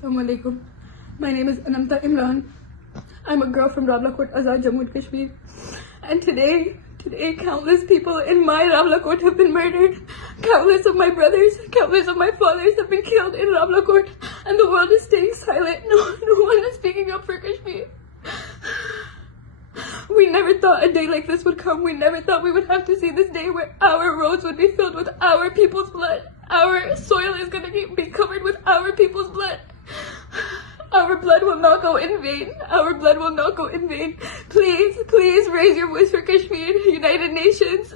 Assalamualaikum. My name is Anamta Imran. I'm a girl from Rawalakot, Azad, Jammu and Kashmir. And today, countless people in my Rawalakot have been murdered. Countless of my brothers, countless of my fathers have been killed in Rawalakot. And the world is staying silent. No one is speaking up for Kashmir. We never thought a day like this would come. We never thought we would have to see this day where our roads would be filled with our people's blood. Our soil is going to be covered with our people's blood. Our blood will not go in vain. Our blood will not go in vain. Please, please raise your voice for Kashmir. United Nations,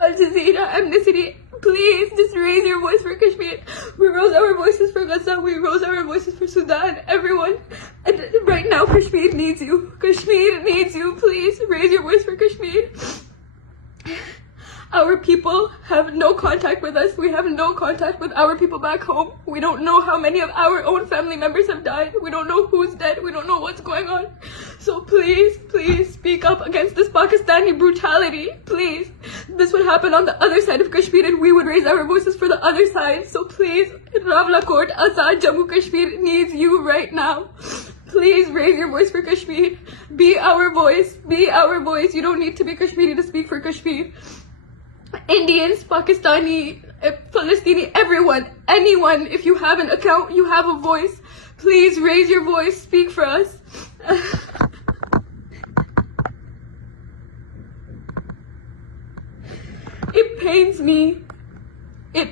Al Jazeera, Amnesty, please just raise your voice for Kashmir. We rose our voices for Gaza. We rose our voices for Sudan. Everyone. And right now, Kashmir needs you. Kashmir needs you. Please raise your voice for Kashmir. Our people have no contact with us. We have no contact with our people back home. We don't know how many of our own family members have died. We don't know who's dead. We don't know what's going on. So please, please speak up against this Pakistani brutality. Please. This would happen on the other side of Kashmir and we would raise our voices for the other side. So please, Rawalakot, Azad, Jammu, Kashmir needs you right now. Please raise your voice for Kashmir. Be our voice. Be our voice. You don't need to be Kashmiri to speak for Kashmir. Indians, Pakistani, Palestinian, everyone, anyone, if you have an account, you have a voice, please raise your voice, speak for us. It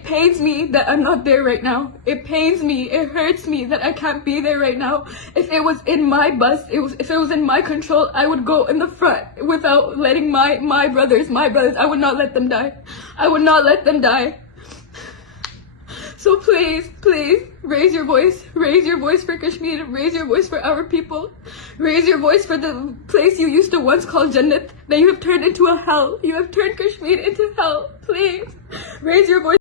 pains me that I'm not there right now. It pains me, it hurts me that I can't be there right now. If it was in my bus, if it was in my control, I would go in the front without letting my brothers, I would not let them die. I would not let them die. So please, please, raise your voice for Kashmir, raise your voice for our people, raise your voice for the place you used to once call Jannat, that you have turned into a hell. You have turned Kashmir into hell. Please, raise your voice.